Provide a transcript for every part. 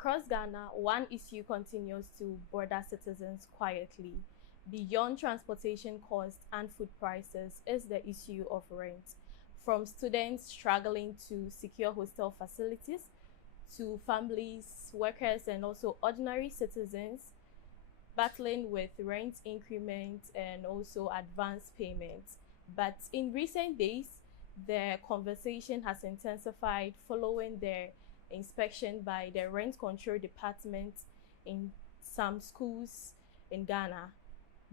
Across Ghana, one issue continues to border citizens quietly. Beyond transportation costs and food prices is the issue of rent. From students struggling to secure hostel facilities, to families, workers, and also ordinary citizens battling with rent increment and also advance payments. But in recent days, the conversation has intensified following the inspection by the Rent Control Department in some schools in Ghana.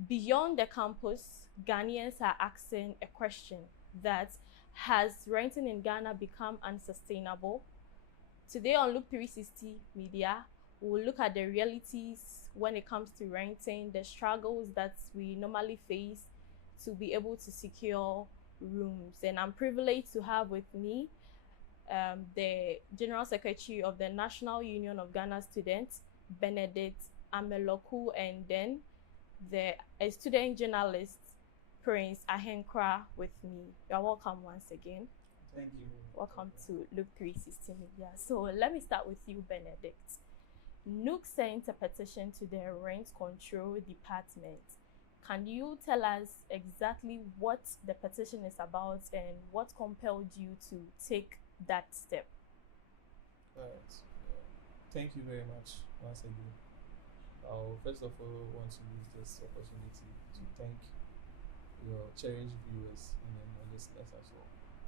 Beyond the campus, Ghanaians are asking a question that has renting in Ghana become unsustainable? Today on Look 360 Media, we'll look at the realities when it comes to renting, the struggles that we normally face to be able to secure rooms. And I'm privileged to have with me the General Secretary of the National Union of Ghana Students, Benedict Ameloku, and then a student journalist, Prince Ahenkra, with me. You're welcome once again. Thank you. Welcome to Look 360 Media. So let me start with you, Benedict. Nook sent a petition to the Rent Control Department. Can you tell us exactly what the petition is about and what compelled you to take that step? All right. Thank you very much once again. I'll first of all want to use this opportunity to thank your cherished viewers and then your listeners as well,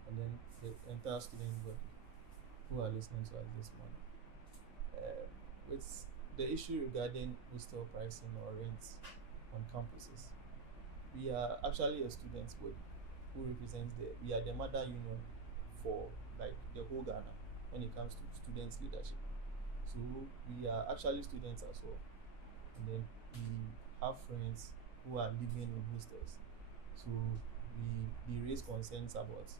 and then the entire student body who are listening to us this morning. With the issue regarding hostel pricing or rent on campuses, we are actually a students body who represents we are the mother union for like the whole Ghana when it comes to students leadership. So we are actually students as well, and then we have friends who are living in hostels. So we raise concerns about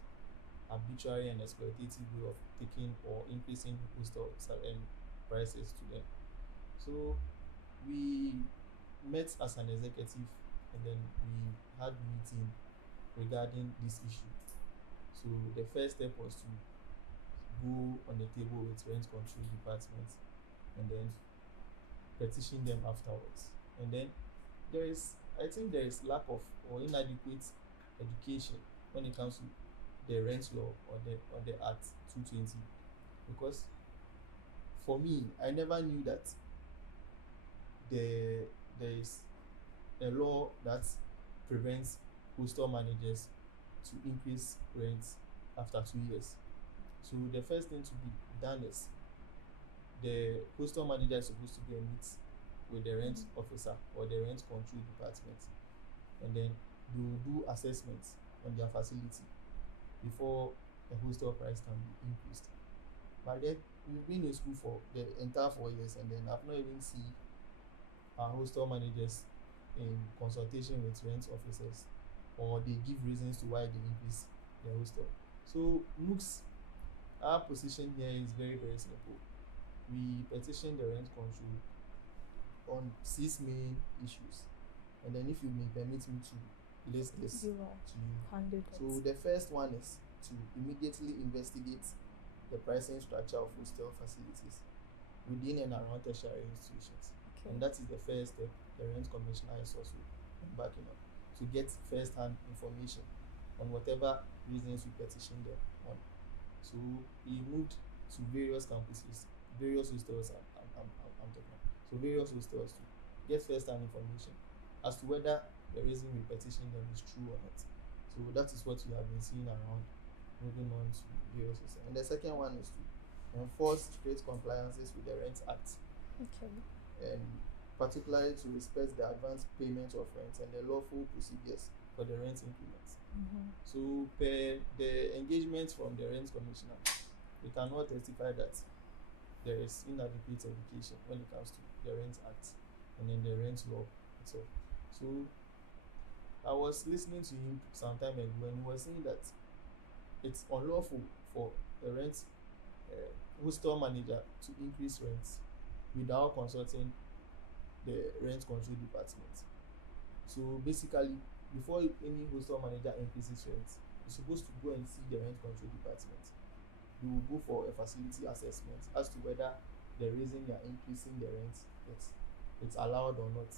arbitrary and exploitative way of taking or increasing hostel prices to them. So we met as an executive, and then we had meeting regarding this issue. So the first step was to go on the table with rent control department and then petition them afterwards. And then I think there is lack of or inadequate education when it comes to the rent law or the Act 220, because for me I never knew that there is a law that prevents hostel managers to increase rent after 2 years. So the first thing to be done is the hostel manager is supposed to go and meet with the rent officer or the rent control department, and then they will do assessments on their facility before the hostel price can be increased. But then we've been in school for the entire 4 years, and then I've not even seen our hostel managers in consultation with rent officers, or they give reasons to why they increase their hostel. So MOOCs, our position here is very, very simple. We petition the rent control on 6 main issues, and then if you may permit me to list this to you. So the first one is to immediately investigate the pricing structure of hostel facilities within and around tertiary institutions. Okay. And that is the first step the rent commissioner is also embarking on, to get first-hand information on whatever reasons we petition them on. So we moved to various campuses, various hostels. I'm talking about. So various hostels to get first-hand information as to whether the reason we petition them is true or not. So that is what we have been seeing around. Moving on to various hostels. And the second one is to enforce strict compliances with the Rent Act. Okay. And particularly to respect the advance payment of rent and the lawful procedures for the rent increments. So per the engagement from the rent commissioner, we cannot testify that there is inadequate education when it comes to the Rent Act and then the rent law itself. So I was listening to him some time ago, and he was saying that it's unlawful for a rent hostel manager to increase rents without consulting the rent control department. So basically, before any hostel manager increases rent, you're supposed to go and see the rent control department. You will go for a facility assessment as to whether the reason you are increasing the rent, it's allowed or not.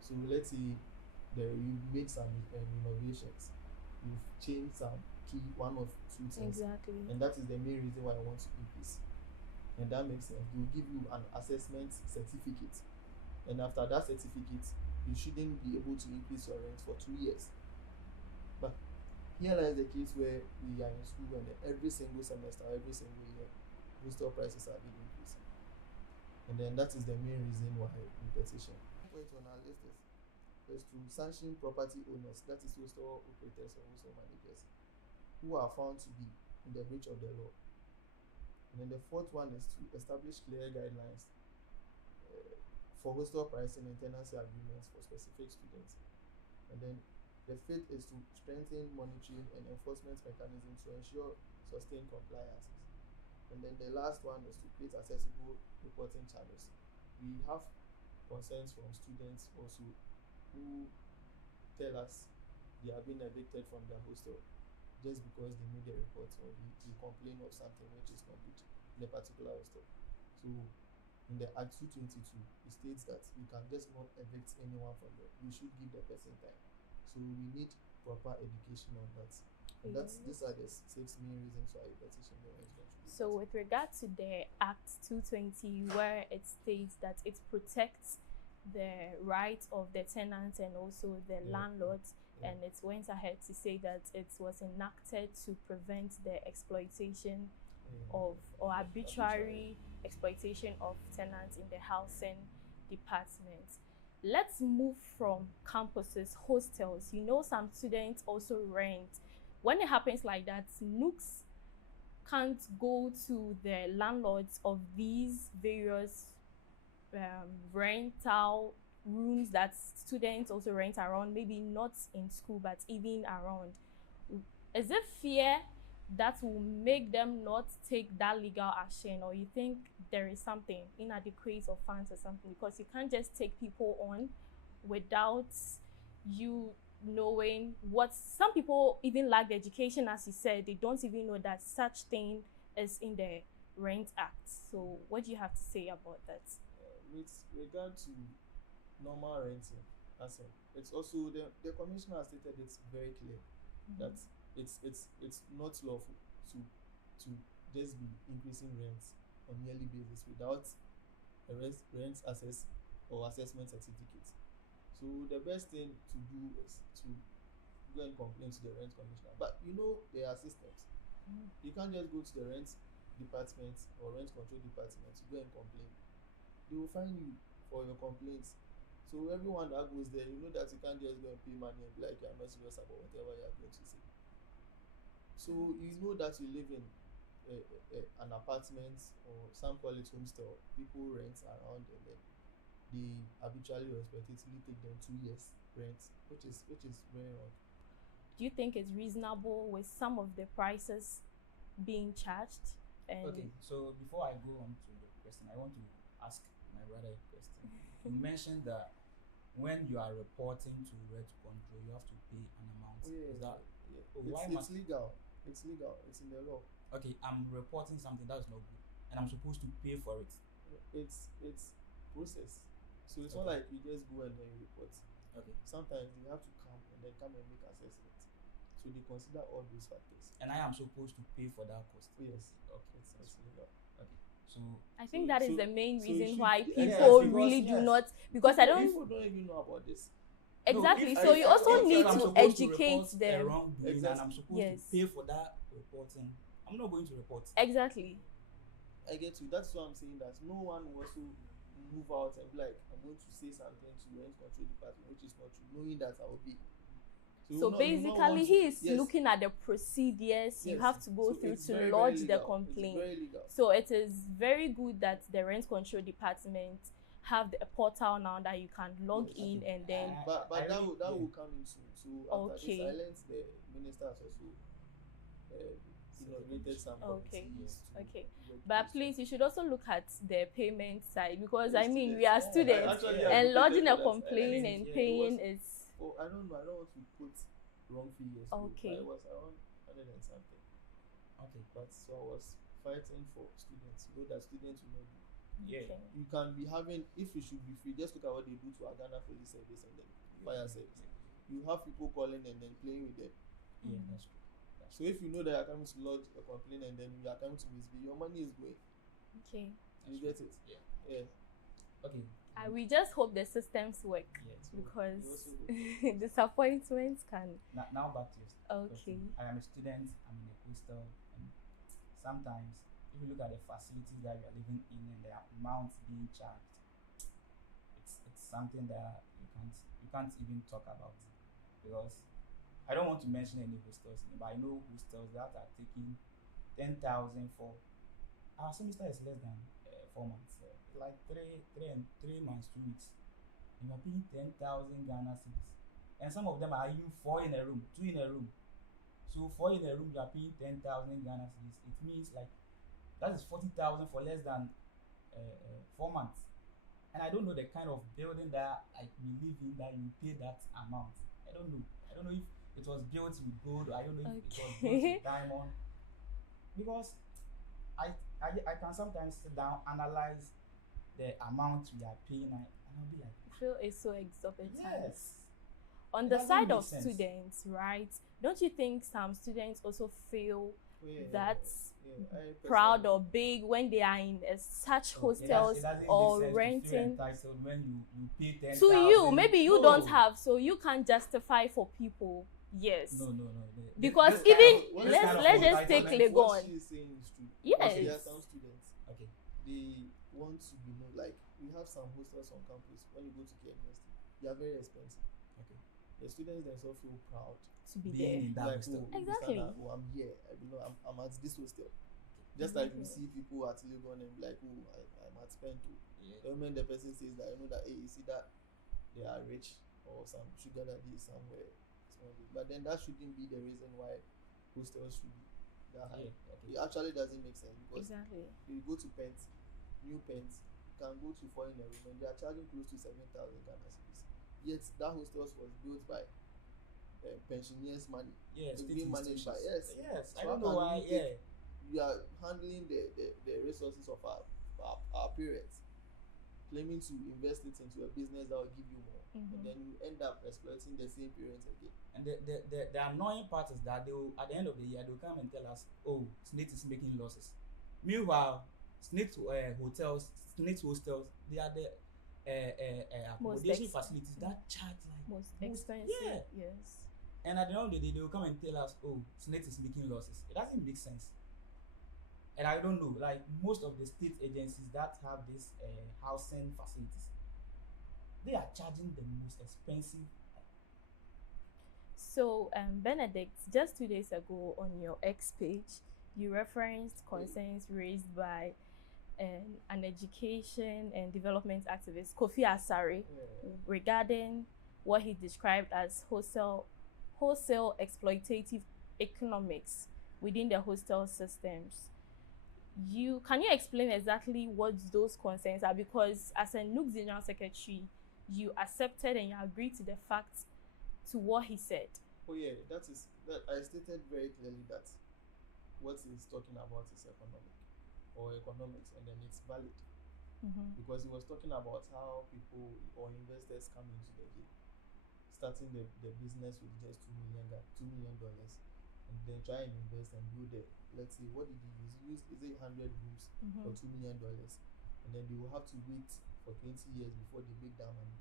So let's say you make some innovations, you've changed one of two things, Exactly. and that is the main reason why I want to increase. And that makes sense. They'll give you an assessment certificate, and after that certificate, you shouldn't be able to increase your rent for 2 years. But here lies the case where we are in school and every single semester, every single year, hostel prices are being increased. And then that is the main reason why we petition. Point on our list is to sanction property owners, that is hostel operators or hostel managers, who are found to be in the breach of the law. And then the fourth one is to establish clear guidelines for hostel pricing and tenancy agreements for specific students. And then the fifth is to strengthen monitoring and enforcement mechanisms to ensure sustained compliance. And then the last one is to create accessible reporting channels. We have concerns from students also who tell us they have been evicted from their hostel just because they made a report or they complain of something which is not good in a particular hostel. So in the Act 222, it states that you can just not evict anyone from there. You should give the person time. So we need proper education on that. And these are the 6 main reasons why you petition the rent control. So with regard to the Act 220, where it states that it protects the rights of the tenants and also the landlords, and it went ahead to say that it was enacted to prevent the exploitation of or arbitrary exploitation of tenants in the housing department. Let's move from campuses, hostels. You know, some students also rent. When it happens like that, NUCs can't go to the landlords of these various rental rooms that students also rent around, maybe not in school but even around. Is it fear that will make them not take that legal action, or you think there is something inadequate of funds or something? Because you can't just take people on without you knowing what some people even lack the education. As you said, they don't even know that such thing is in the Rent Act. So what do you have to say about that? With regard to normal renting, it's also the commissioner stated it's very clear that it's not lawful to just be increasing rents on yearly basis without a rent access or assessment certificate. So the best thing to do is to go and complain to the rent commissioner. But you know there are systems. You can't just go to the rent department or rent control department to go and complain. They will find you for your complaints. So everyone that goes there, you know that you can't just go and pay money and be like you're not serious about whatever you're going to say. So you know that you live in an apartment, or some call it homestay, people rent around, and then they habitually or expectedly take them 2 years rent, which is very wrong. Do you think it's reasonable with some of the prices being charged? Okay, so before I go on to the question, I want to ask my brother a question. You mentioned that when you are reporting to rent control, you have to pay an amount. Is that why it's legal? It's legal. It's in the law. Okay, I'm reporting something that is not good, and I'm supposed to pay for it. It's process. So it's not like you just go and then you report. Okay. Sometimes you have to come and make assessment. So they consider all those factors. And I am supposed to pay for that cost. Yes. Okay. It's legal. Okay. So I think that is the main reason why because people really do not, because I don't. People don't even know about this. Exactly. No, so you also need I'm to supposed educate report them. a wrongdoing, and I'm supposed Yes. to pay for that reporting. I'm not going to report. Exactly. I get you. That's why I'm saying that no one will also move out and be like, I'm going to say something to rent control department, which is not true, knowing that I will be. So basically, he is looking at the procedures you have to go through to lodge the complaint. So it is very good that the rent control department have a portal now that you can log in and then. But that will come in soon. So after this, I learned the minister has also inaugurated some committees. Okay. But please, you should also look at the payment side, because I mean we are students, and lodging a complaint and paying is. Oh, I don't know. I don't want to put wrong figures. Okay. I was around 100 and something. Okay. But so I was fighting for students, so that students will not be Yeah. Okay. You can be having, if you should be free, just look at what they do to our Ghana police service and then fire service. You have people calling and then playing with them. Yeah, Mm. that's true. That's So if you know that you're coming to lodge a complaint and then you are coming to misbehave, your money is going. Okay. You true. get it? Yeah. Yeah. Okay. We just hope the systems work Yeah. So you because also go. disappointments can. Now back to your Okay. question. I am a student. I'm in a hostel, and sometimes if you look at the facilities that you are living in and the amounts being charged, it's something that you can't even talk about, because I don't want to mention any hostels, but I know hostels that are taking 10,000 for our semester is less than 4 months, like 3 months, 2 weeks. And you are paying 10,000 Ghana cedis, and some of them are even 4 in a room, 2 in a room. So 4 in a room, you are paying 10,000 Ghana cedis. It means like that is 40,000 for less than 4 months. And I don't know the kind of building that like we live in that you pay that amount. I don't know. I don't know if it was built with gold, or I don't know if it was built Okay. with diamond. Because I can sometimes sit down, analyze the amount we are paying, and I'll be like, I feel it's so exorbitant. yes. On It the doesn't side make of sense. students, right? Don't you think some students also feel Oh, yeah, that's yeah. I proud personally- or big when they are in such It hostels doesn't or make sense to feel renting? entitled when you pay 10,000. To you, maybe you No. don't have, so you can't justify for people. Yes. No. Because This kind even of- this let's kind of let's just take entitlement- Legon. What she is saying is true. Yes. Because there are some students, Okay. they want to be known. Like we have some hostels on campus. When you go to Care University, they are very expensive. Okay. The students themselves feel proud. To be Being in there. that Like, hostel. oh, Exactly. Oh, I'm here. I belong. I'm at this hostel. Just like you Exactly. see people at Legon and be like, oh, I'm at Spento. Yeah. The moment the person says that, you know that, hey, you see that they are rich or some sugar daddy is somewhere. But then that shouldn't be the reason why hostels should be that high. Yeah. Okay. It actually doesn't make sense because Exactly. you go to Pent, new Pent, you can go to 4 in a room and they are charging close to 7,000 Ghana cedis. Yet that hostel was built by pensioners' money. Yeah. It's State being managed by institutions. Yes. I So don't how know can why. we take- Yeah. We are handling the resources of our parents, claiming to invest it into a business that will give you more, Mhm. and then you end up exploiting the same parents again. And the annoying part is that they will, at the end of the year, they'll come and tell us, oh, SNIT is making losses. Meanwhile, SNIT hotels, SNIT hostels, they are the accommodation ex- facilities that charge like Most expensive. Yeah. Yes. And at the end of the day, they will come and tell us, oh, SNIT is making losses. It doesn't make sense. And I don't know, like most of the state agencies that have this housing facilities, they are charging the most expensive. So, Benedict, just 2 days ago on your X page, you referenced concerns raised by an education and development activist, Kofi Asare, regarding what he described as wholesale exploitative economics within the hostel systems. Can you explain exactly what those concerns are? Because as a NUG General Secretary, you accepted and you agreed to the facts to what he said. Oh yeah, that I stated very clearly that what he's talking about is economics, and then it's valid because he was talking about how people or investors come into the game, starting the business with just $2 million, and then try and invest and build it. Let's see, what did he use? He used, is it 100 rooms for $2 million, and then they will have to wait for 20 years before they make that money,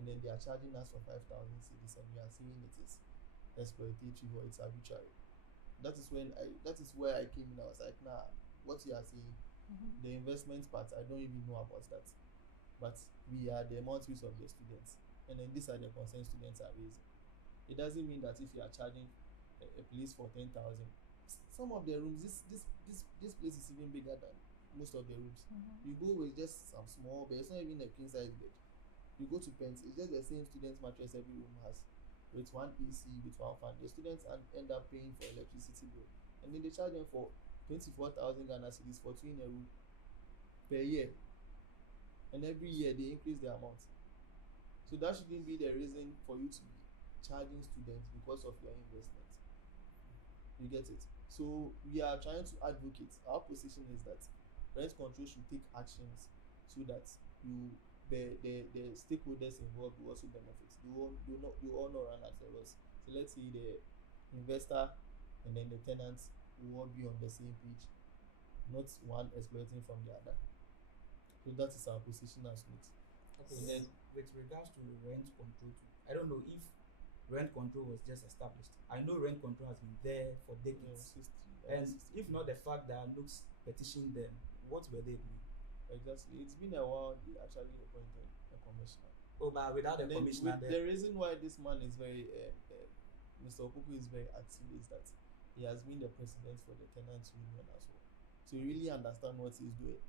and then they are charging us for 5,000 cedis, and we are saying it is exploitative or it's arbitrary. That is where I came in. I was like, nah, what you are saying, the investment part, I don't even know about that, but we are the mouthpiece of the students, and then these are the concerns students are raising. It doesn't mean that if you are charging a place for 10,000, some of the rooms, this place is even bigger than most of the rooms. You go with just some small bed, it's not even a king size bed. You go to Pent, it's just the same student mattress every room has, with one AC, with one fan. The students end up paying for electricity bill, and then they charge them for 24,000 Ghana cedis for 2 in a room per year, and every year they increase the amount. So that shouldn't be the reason for you to be charging students because of your investment. You get it? So we are trying to advocate. Our position is that rent control should take actions so that the stakeholders involved will also benefit. You all not run at a loss. So let's say the investor and then the tenants will all be on the same page, not one exploiting from the other. So that is our position as NIT. Okay, And then then with regards to rent control too, I don't know if rent control was just established. I know rent control has been there for decades. And if not the fact that Nooks petitioned them, what were they doing? Exactly. It's been a while they actually appointed a commissioner. Oh, but without the And then commissioner with there. the reason why this man is very, Mr. Opoku is very active is that he has been the president for the tenants union as well. So he really understands what he's doing.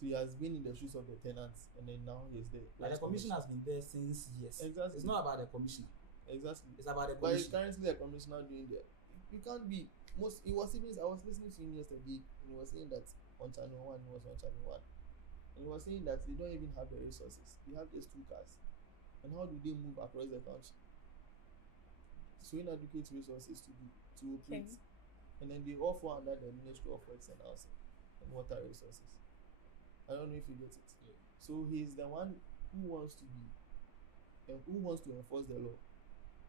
So he has been in the shoes of the tenants, and then now he's there. But the commissioner has been there since years. Exactly. It's not about the commissioner. Exactly. It's about the But he's commissioner. currently the commissioner doing that. You can't be most. He was even. I was listening to him yesterday, and he was saying that on channel 1, he was on channel 1, and he was saying that they don't even have the resources. They have just 2 cars, and how do they move across the country? So inadequate resources to operate, and then they all fall under the Ministry of Works and Housing and Water Resources. I don't know if you get it. Yeah. So he's the one who wants to be, who wants to enforce the law.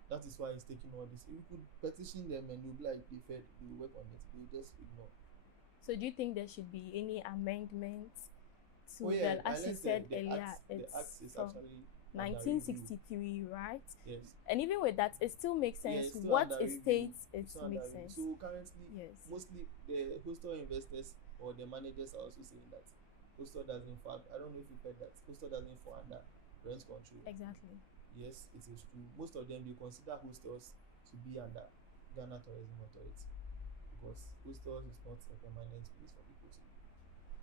That is why he's taking all this. If you could petition them and they'll be like, they fed, they will work on it. They will just ignore. So do you think there should be any amendments to Oh yeah, as you said earlier, the it's act is from actually under review. 1963, right? Yes. And even with that, it still makes Yeah, sense. it's still What under it review. states, it It's under makes review. sense. So currently, Yes. mostly the hostel investors or the managers are also saying that hostel doesn't fall. I don't know if you've heard that hostel doesn't fall under rent control. Exactly. Yes, it is true. Most of them they consider hostels to be under Ghana Tourism Authority because hostels is not a permanent place for people to live.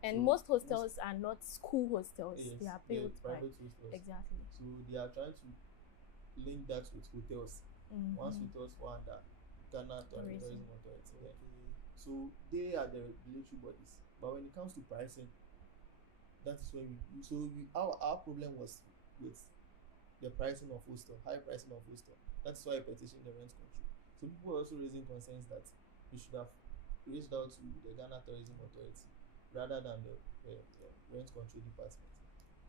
And So, most hostels are not school hostels. Yes, They are they're built by private hostels. exactly. So they are trying to link that with hotels. Once hotels fall under Ghana Tourism Authority, then so they are the regulatory bodies. But when it comes to pricing, that is where our problem was with the pricing of hostel, high pricing of hostel. That's why I petitioned the rent control. So people are also raising concerns that we should have reached out to the Ghana Tourism Authority rather than the rent control department.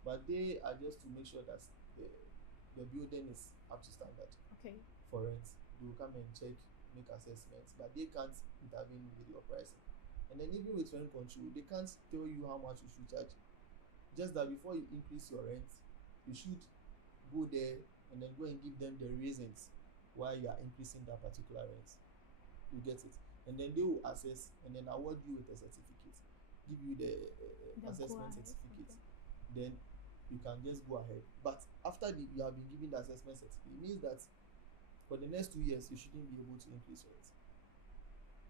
But they are just to make sure that the building is up to standard Okay. for rent. They will come and check, make assessments, but they can't intervene with your pricing. And then even with rent control, they can't tell you how much you should charge. Just that before you increase your rent, you should go there and then go and give them the reasons why you are increasing that particular rent. You get it? And then they will assess and then award you with a certificate, give you the assessment certificate. Then you can just go ahead. But after you have been given the assessment certificate, it means that for the next 2 years you shouldn't be able to increase rent.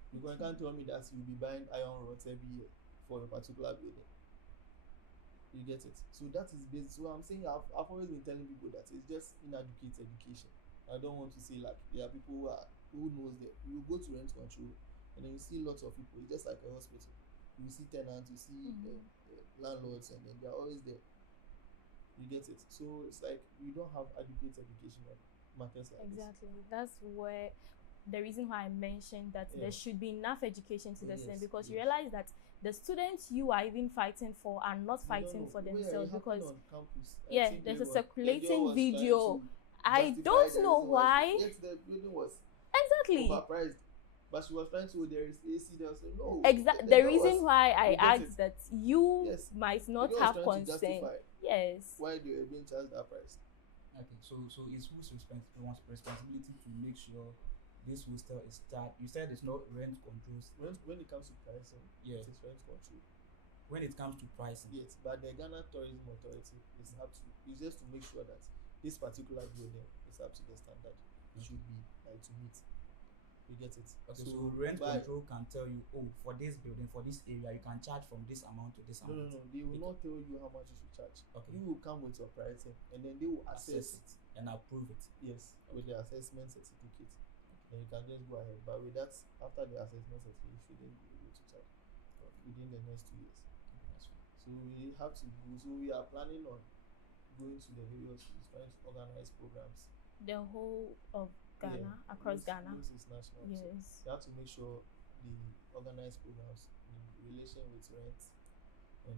Because you can't tell me that you'll be buying iron rods every year for a particular building. You get it? So that is based. So I'm saying I've always been telling people that it's just inadequate education. I don't want to say like there are people who knows that you go to rent control and then you see lots of people. It's just like a hospital. You see tenants, you see landlords, and then they are always there. You get it? So it's like we don't have adequate education on matters like this. Exactly. That's where the reason why I mentioned that there should be enough education to the students, because you realize that the students you are even fighting for are not fighting for themselves, because on campus, there's a circulating video. I don't know why. Yes, the building was Exactly. overpriced, but she was trying to. There is AC there, so no. Exactly. The reason why I asked that you Yes. might The not girl was have trying to consent. justify Yes. why they were being charged that price. Okay, so it's whose responsibility to make sure this hostel is start? You said it's not rent controls. When it comes to pricing, Yeah. it is rent control. When it comes to pricing, Yes, but the Ghana Tourism Authority is just to make sure that this particular building is up to the standard it should be like to meet. You get it? okay, so rent control can tell you, oh, for this building, for this area, you can charge from this amount to this No, amount. they will not tell you how much you should charge. Okay. You will come with your pricing and then they will assess Assess it and approve it. Yes, with the assessment certificate. Then you can just go ahead. But with that, after the assessment certificate, you shouldn't be able to charge within the next 2 years. That's fine. So we have to go. So we are planning on going to the various schools, trying to organize programs. The whole of Ghana, across Ghana. This is national. Yes. So you have to make sure the organized programs in relation with rent and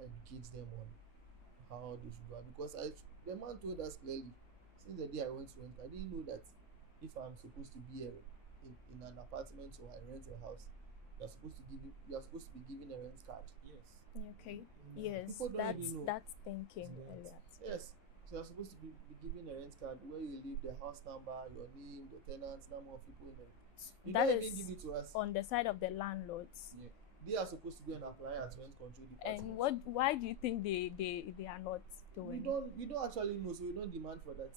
educate them on how they should go. Because the man told us clearly, since the day I went to rent, I didn't know that if I'm supposed to be in an apartment or I rent a house, you are supposed to be given a rent card. Yes. Okay. Mm. Yes, People don't even know. that's thinking, Yes. Elliot. Yes. So you're supposed to be given a rent card where you live, the house number, your name, the tenants, number of people in it. You That don't even is give it to us. on the side of the landlords. Yeah. They are supposed to go and apply at rent control department. And why do you think they are not doing? We don't actually know, so we don't demand for that.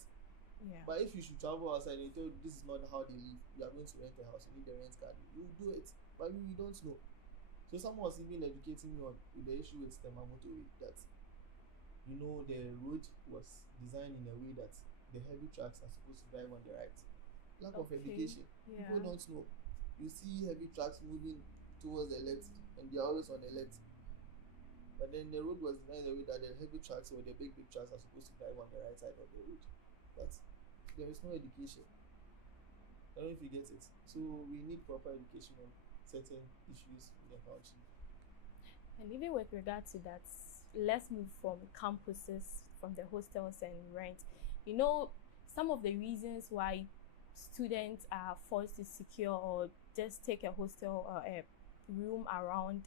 Yeah. But if you should travel outside and you tell you this is not how they live, you are going to rent a house, you need a rent card, you will do it. But we don't know. So someone was even educating me on with the issue with Tema Motorway that the road was designed in a way that the heavy trucks are supposed to drive on the right. Lack of education. Yeah. People don't know. You see heavy trucks moving towards the left and they are always on the left. But then the road was designed in a way that the heavy trucks or the big trucks are supposed to drive on the right side of the road. But there is no education. I don't know if you get it. So we need proper education on certain issues in the country. And even with regard to that, let's move from campuses, from the hostels and rent. Some of the reasons why students are forced to secure or just take a hostel or a room around,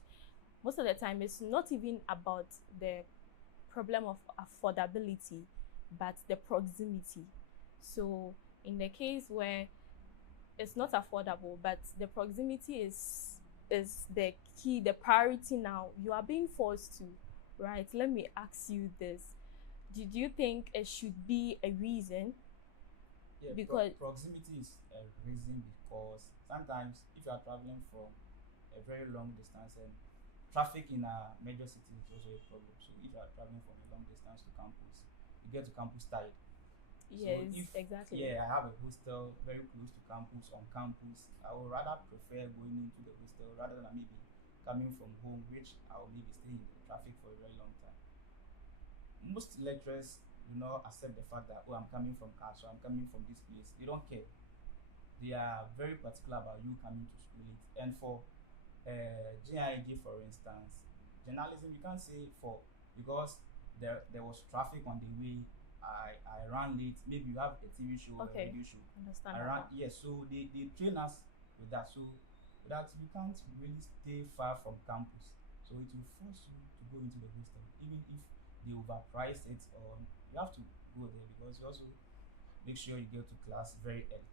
most of the time it's not even about the problem of affordability, but the proximity. So in the case where it's not affordable, but the proximity is the key, the priority now, you are being forced to, right? Let me ask you this. Did you think it should be a reason? Yeah, Because proximity is a reason, because sometimes if you are traveling from a very long distance, and traffic in a major city is also a problem. So if you are traveling from a long distance to campus, you get to campus tired. yes, So if exactly. I have a hostel very close to campus, on campus, I would rather prefer going into the hostel rather than maybe coming from home, which I will maybe stay in the traffic for a very long time. Most lecturers do not accept the fact that, oh, I'm coming from Kaso, I'm coming from this place. They don't care. They are very particular about you coming to school late. And for GIG, for instance, journalism, you can't say because there was traffic on the way, I ran late. Maybe you have a TV show or a Okay. radio show. Understand I that ran, now. yes, so they train us with that. So that you can't really stay far from campus. So it will force you to go into the hostel, even if they overprice it, or you have to go there because you also make sure you get to class very early.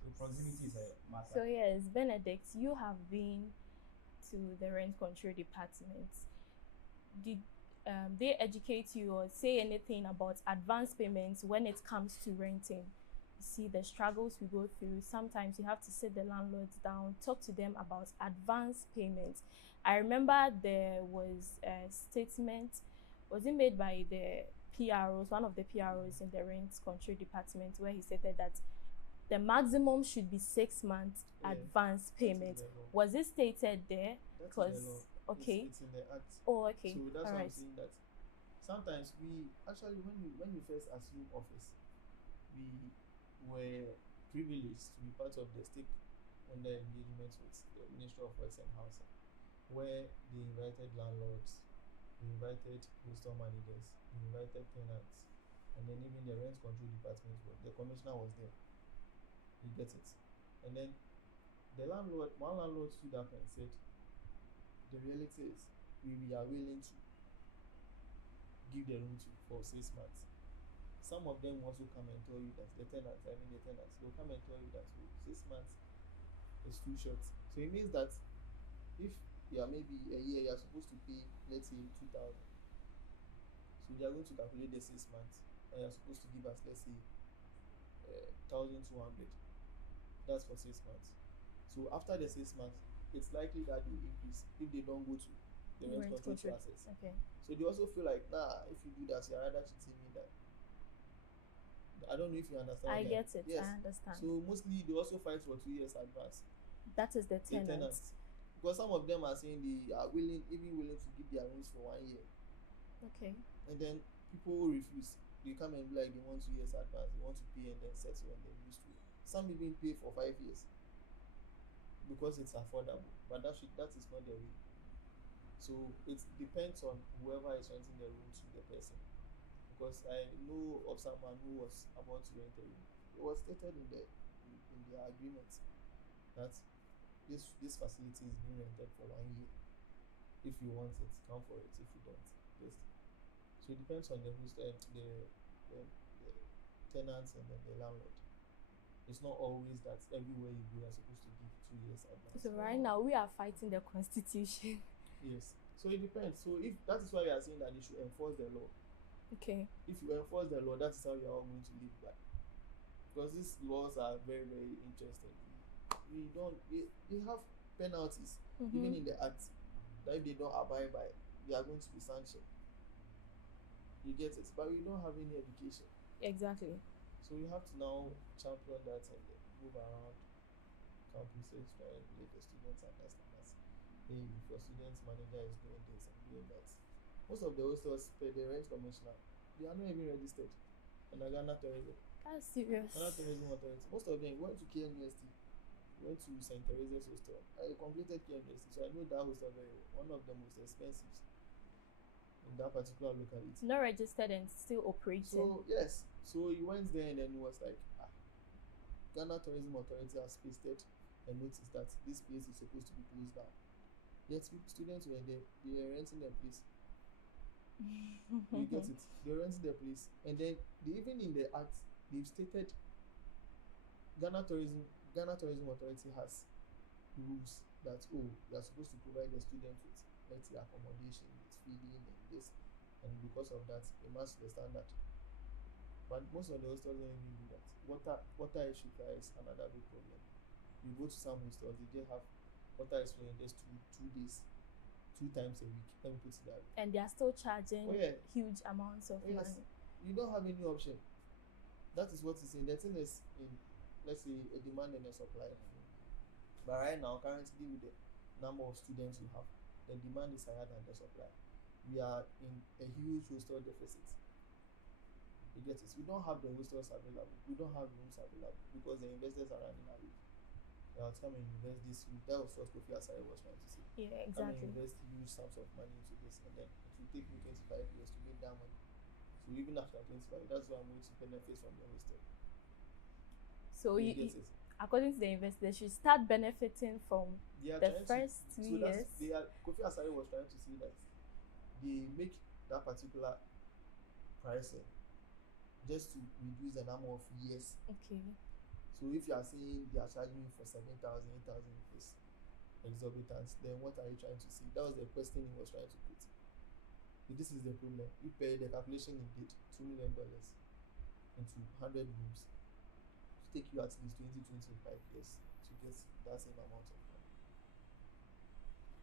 So proximity is a matter. So yes, Benedict, you have been to the rent control department. Did they educate you or say anything about advance payments when it comes to renting? You see the struggles we go through. Sometimes you have to sit the landlords down, talk to them about advance payments. I remember there was a statement, was it made by the PROs, one of the PROs in the rent control department, where he stated that the maximum should be 6 months Yeah, advance that is payment. the law. Was it stated there? That is Because the law. okay. It's in the act. Oh, okay. So that's All why I'm right. saying that sometimes we actually, when we first assumed office, we were privileged to be part of the stakeholder engagement with the Ministry of Works and Housing, where they invited landlords, they invited hostel managers, they invited tenants, and then even the rent control department, the commissioner was there. You get it? And then one landlord stood up and said, the reality is we are willing to give the room to for 6 months. Some of them also come and tell you that they'll come and tell you that 6 months is too short. So it means that if you are maybe a year, you are supposed to pay, let's say, 2,000. So they are going to calculate the 6 months, and you are supposed to give us, let's say, 1,200. That's for 6 months. So after the 6 months, it's likely that they will increase if they don't go to the rent control process. Okay. So they also feel like, if you do that, you're rather cheating me that. I don't know if you understand. I get it. Yes. I understand. So mostly they also fight for 2 years advance. That is the The tenant. tenants. Because some of them are saying they are willing to give their rooms for 1 year. Okay. And then people will refuse. They come and be like they want 2 years advance, they want to pay and then settle when they're used to it. Some even pay for 5 years because it's affordable. But that is not the way. So it depends on whoever is renting the room to the person. Because I know of someone who was about to rent a room. It was stated in their agreement that this facility is being rented for 1 year. If you want it, come for it. If you don't, just so it depends on the host and the tenants and then the landlord. It's not always that everywhere you go you're supposed to give 2 years advance. So right now we are fighting the constitution. Yes. So it depends. So if that is why we are saying that they should enforce the law. Okay. If you enforce the law, that is how we are all going to live by. Because these laws are very, very interesting. They have penalties, even in the act, that if they don't abide by, they are going to be sanctioned. You get it? But we don't have any education. Exactly. So we have to now champion that and move around campuses, try and let the students understand that hey, if your student's manager is doing this and doing that. Most of the hostels pay the rent commissioner, they are not even registered on the Ghana Tourism. That's serious. Ghana Tourism Authority. Most of them went to KNUST, went to St. Teresa's hostel. I completed KNUST, so I know that hostel very well. One of the most expensive in that particular locality. Not registered and still operating. So yes, so he went there and then he was like, Ghana Tourism Authority has pasted a notice that this place is supposed to be closed down. Yet students were there, they were renting the place. You get it? They were renting the place, and then even in the act they've stated Ghana Tourism Authority has rules that they are supposed to provide the students with let's say accommodation, with feeding and this, and because of that they must the standard. But most of the hostels don't even do that. Water issue is another big problem. You go to some hostels, they just have water is flowing just two days, 2 times a week. Let me put it that way. And they are still charging huge amounts of yes. money. You don't have any option. That is what it's saying. The thing is in, let's say, a demand and a supply. But right now, currently with the number of students you have, the demand is higher than the supply. We are in a huge hostel deficit. You get it? We don't have the hostels available. We don't have rooms available because the investors are running away. They are coming and invest this huge. That was what Kofi Asare was trying to say. Yeah, exactly. Come and invest huge sums of money into this, and then it will take me 25 years to make that money. So even after 25, that's why I'm going to benefit from the hostel. So you get it? According to the investors, they should start benefiting from the first 2 years. Kofi Asare was trying to say that they make that particular pricing just to reduce the number of years. Okay. So if you are saying they are charging you for 7,000, 8,000 rupees exorbitant, then what are you trying to say? That was the question he was trying to put. But this is the problem. You pay the calculation he did, $2 million into 100 rooms. To take you at least 20-25 years to get that same amount of money.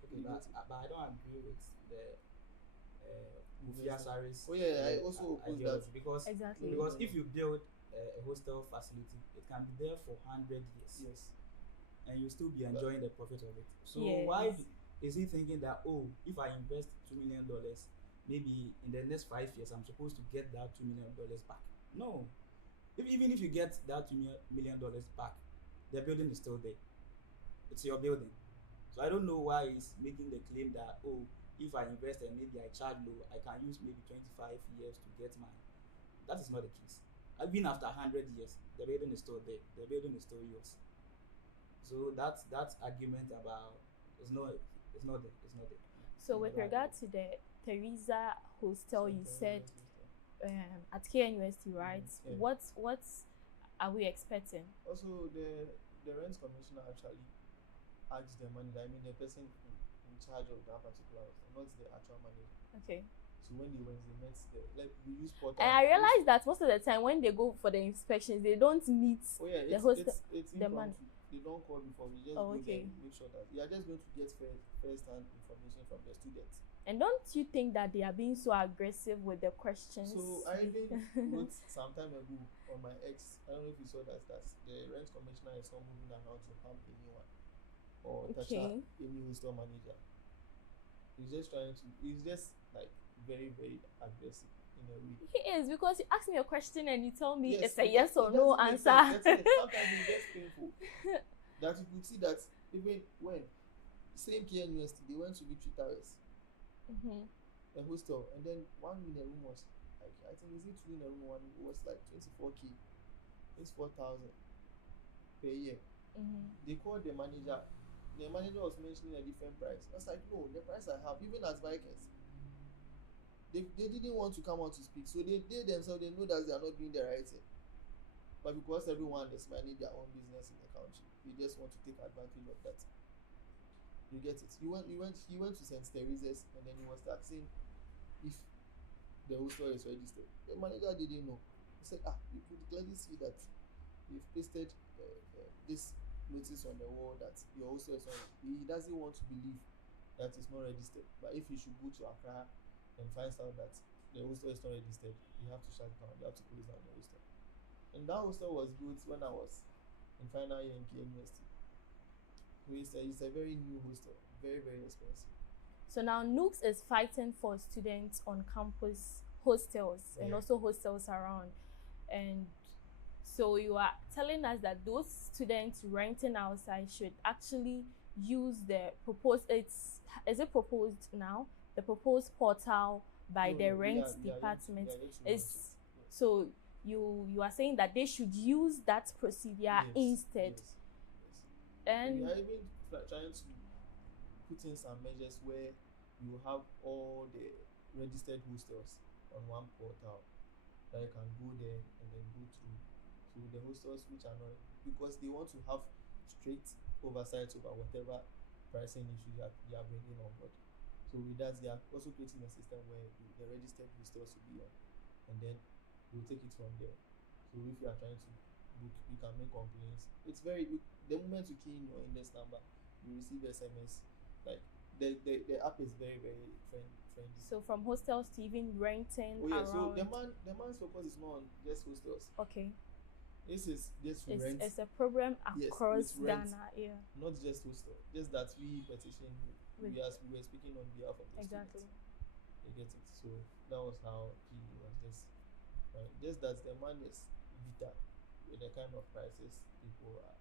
Okay, but I don't agree with the Kofi Asare's I also oppose that because if you build a hostel facility, it can be there for 100 years. Yes. And you still be enjoying the profit of it. So why is he thinking that if I invest $2 million, maybe in the next 5 years I'm supposed to get that $2 million back? No. Even if you get that $2 million back, the building is still there. It's your building. So I don't know why he's making the claim that if I invest and maybe I charge low, I can use maybe 25 years to get mine. That is not the case. Even after 100 years, the building is still there. The building is still yours. So that argument about it's not there. So with regard to the Teresa hostel, you said at KNUST, right? Yeah. What are we expecting? Also, the rent commissioner actually asked the manager, the person in charge of that particular hostel, not the actual manager. Okay. So when they met we use portal. And I realized that most of the time when they go for the inspections, they don't meet the hostel. It's the man. They don't call before. We just go there and make sure that you are just going to get first-hand information from the students. And don't you think that they are being so aggressive with the questions? So I even wrote some time ago on my ex. I don't know if you saw that the rent commissioner is not moving around to harm anyone or touch any hostel manager. He's just like very, very aggressive in a way. He is, because you ask me a question and you tell me it's a yes or no answer. Sometimes it's just painful. That you could see that even when same KNUST, they went to Victory Towers. a hostel, and then one in a room was like, I think is it two in a room one was like 24K, 24,000 per year. They called the manager. The manager was mentioning a different price. I was like, no, the price I have, even as bikers, they didn't want to come out to speak. So they themselves, they know that they are not doing the right thing. But because everyone is minding their own business in the country, they just want to take advantage of that. You get it? He went to St. Teresa's, and then he was asking if the hostel is registered. The manager didn't know. He said, you could clearly see that you've pasted this notice on the wall that your hostel is on. He doesn't want to believe that it's not registered. But if you should go to Accra and finds out that the hostel is not registered, you have to shut down. You have to close down the hostel. And that hostel was built when I was in final year in KNUST. So it's a very new hostel, very, very expensive. So now Nooks is fighting for students on campus hostels and also hostels around. And so you are telling us that those students renting outside should actually use the proposed, is it proposed now? The proposed portal by the rent department is, so you are saying that they should use that procedure instead. Yes. And we are even trying to put in some measures where you have all the registered hostels on one portal that you can go there and then go through. So the hostels which are not, because they want to have strict oversight over whatever pricing issues they are bringing on board. So with that, they are also creating a system where the registered hostels will be on, and then we'll take it from there. So if you are trying to book, you can make complaints. It's the moment you key in your index number, you receive SMS. Like the app is very, very friendly. So from hostels to even renting around. So the man's focus is not on just hostels. Okay. This is just rent. It's a problem across Ghana, not just hostel. Just that we petition, we were speaking on behalf of the exactly students. You get it? So that was how he was just right. Just that the man is bitter with the kind of prices people are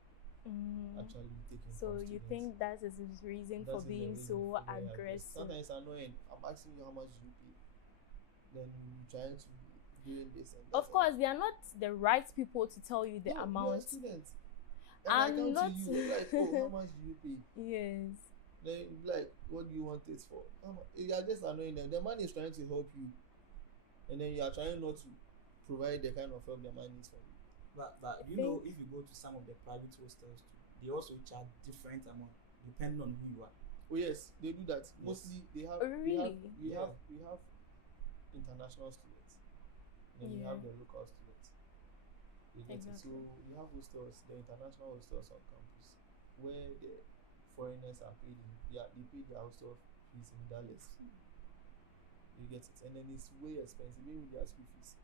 actually taking. So you think that is his reason for being so aggressive? Sometimes it's annoying. I'm asking you how much you pay, then you trying to doing this and that. Of course, they are not the right people to tell you the amount. Students. I'm not. To you, like, how much do you pay? Yes. Then like, what do you want it for? You are just annoying them. The man is trying to help you, and then you are trying not to provide the kind of help the man needs from you. But you know, if you go to some of the private hostels too, they also charge different amount depending on who you are. Oh yes, they do that. Yes. Mostly they have. Really? We have international students, then you have the local students. You get it? So we have hostels, the international hostels on campus, where the foreigners are paid they pay their hostel fees in dollars. You get it? And then it's way expensive, even with their school fees.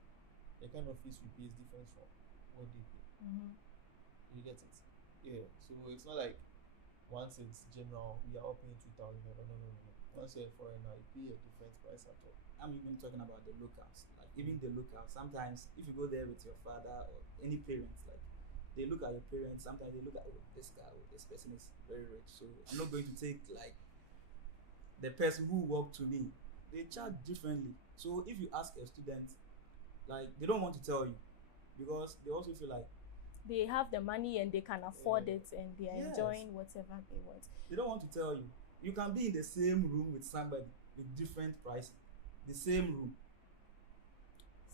The kind of fees we pay is different from what they pay. You get it? Yeah. So it's not like once it's general, we are all paying 2,000. No. Once you're a foreigner, you pay a different price at all. I'm even talking about the locals. Like even the locals, sometimes if you go there with your father or any parents, like they look at your parents, sometimes they look at, this guy, this person is very rich, so I'm not going to take like the person who walked to me. They charge differently. So if you ask a student, like they don't want to tell you because they also feel like they have the money and they can afford it and they are enjoying whatever they want. They don't want to tell you. You can be in the same room with somebody with different price, the same room.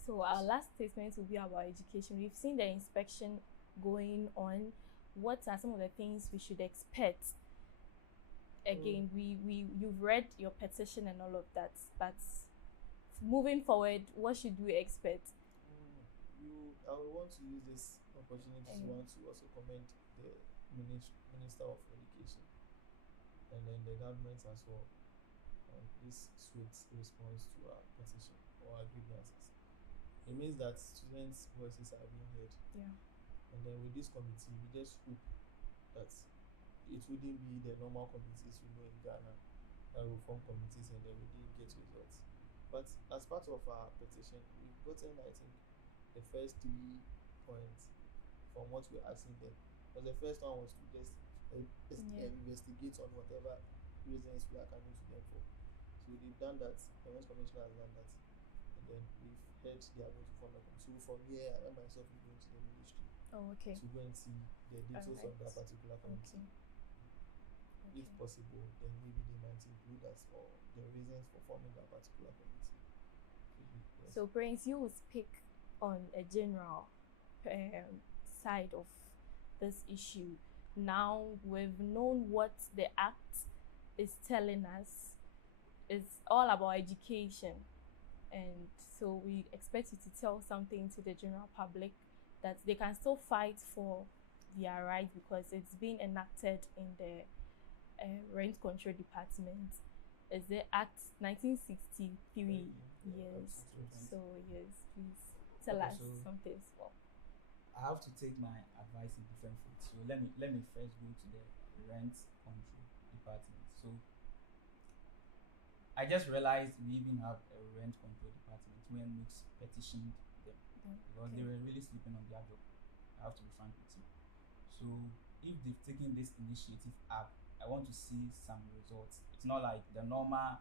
So our last statement will be about education. We've seen the inspection going on. What are some of the things we should expect? Again, you've read your petition and all of that, but moving forward, what should we expect? I would want to use this opportunity to also commend the Minister of Education and then the government as well on this swift response to our petition or our grievances. It means that students' voices are being heard. Yeah. And then with this committee, we just hope that it wouldn't be the normal committees we know in Ghana that will form committees and then we didn't get results. But as part of our petition, we've gotten, I think, the first 3 points from what we're asking them. Because the first one was to just investigate on whatever reasons we are coming to them for. So they've done that. The Finance Commissioner has done that, and then we've heard they are going to form a committee. So from here, I myself will go to the ministry Oh, okay. to go and see the details of that Alright. particular committee. Okay. If possible, then maybe they might include us or the reasons for forming that particular committee. Yes. So, Prince, you will speak on a general side of this issue. Now we've known what the Act is telling us. It's all about education. And so we expect you to tell something to the general public that they can still fight for their rights because it's been enacted in the Rent Control Department. Is the Act 1963? Yes. So yes, please tell Okay, us so- something small. I have to take my advice in different folds. So let me first go to the rent control department. So I just realized we even have a rent control department when Nooks petitioned them because they were really sleeping on their job. I have to be frank with you. So if they've taken this initiative up, I want to see some results. It's not like the normal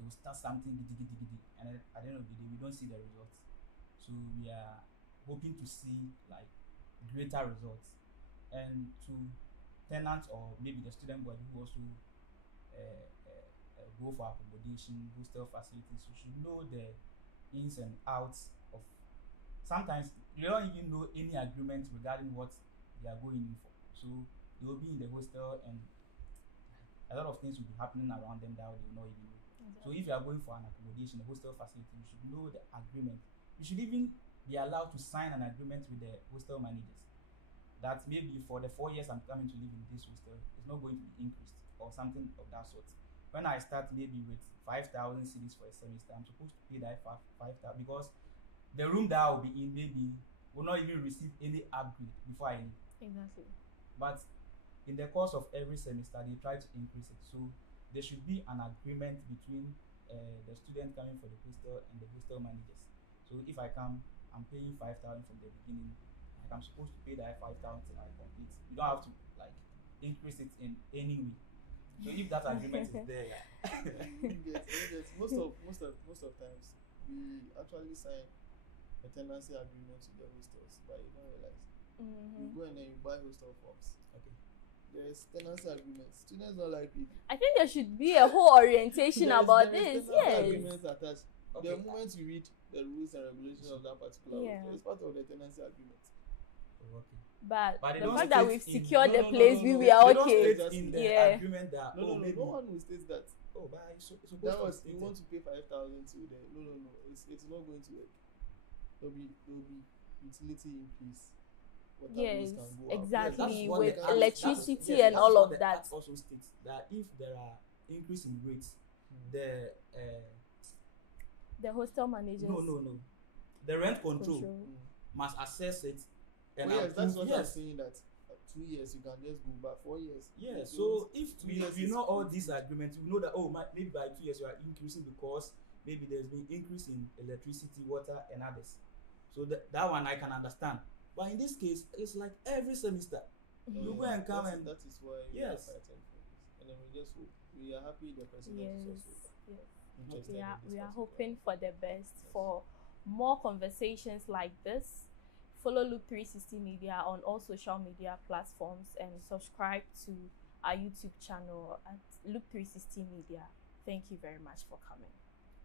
they will start something giddy, and then at the end of the day we don't see the results. So we are hoping to see like greater results. And to tenants or maybe the student body who also go for accommodation, hostel facilities, you should know the ins and outs of. Sometimes they don't even know any agreement regarding what they are going in for. So they will be in the hostel and a lot of things will be happening around them that they will not even know. So if you are going for an accommodation, a hostel facility, you should know the agreement. You should even be allowed to sign an agreement with the hostel managers that maybe for the 4 years I'm coming to live in this hostel, it's not going to be increased or something of that sort. When I start maybe with 5,000 cedis for a semester, I'm supposed to pay that 5,000 because the room that I'll be in maybe will not even receive any upgrade before I leave. Exactly. But in the course of every semester, they try to increase it. So there should be an agreement between the student coming for the hostel and the hostel managers. So if I come, I'm paying 5,000 from the beginning. Like I'm supposed to pay that 5,000 till I complete. You don't have to like increase it in any way. So if that agreement is there, yeah. Most of times we actually sign a tenancy agreement with the hostels, but you don't realize. You go and then you buy hostel forms. Okay. There's tenancy agreements. Students don't like it. I think there should be a whole orientation about this. Tenancy Yes. agreements attached. Okay. The moment you read the rules and regulations of that particular Yeah. hostel, it's part of the tenancy agreement. Oh, okay. But But they the don't fact that state we've in- secured no, the no, place, no, we no. are They don't okay. state in the Yeah. agreement that No, maybe no one will state that. oh, but it's supposed That to was state you it. want to pay 5,000 to the no. It's not going to work. There'll be utility increase. Water Yes, bills can go up. exactly, what with the act- electricity yes, and that's all what of the that. act also states that if there are increase in rates, Mm. The hostel managers. no, the rent control Mm. must assess it and Oh, yes, that's approve. what I'm Yes, saying. That 2 years you can just go back. 4 years. yeah. you So don't- if 2 we years we is know all good. these agreements, we know that maybe by 2 years you are increasing because maybe there's been increase in electricity, water, and others. So that one I can understand. But in this case, it's like every semester. You go and come and that is why we Yes. are fighting for this, and then we are happy the president Yes, is also yes. interested We are in this we are particular- hoping for the best for more conversations like this. Follow Loop 360 Media on all social media platforms and subscribe to our YouTube channel at Loop 360 Media. Thank you very much for coming.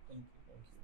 thank you. Thank you.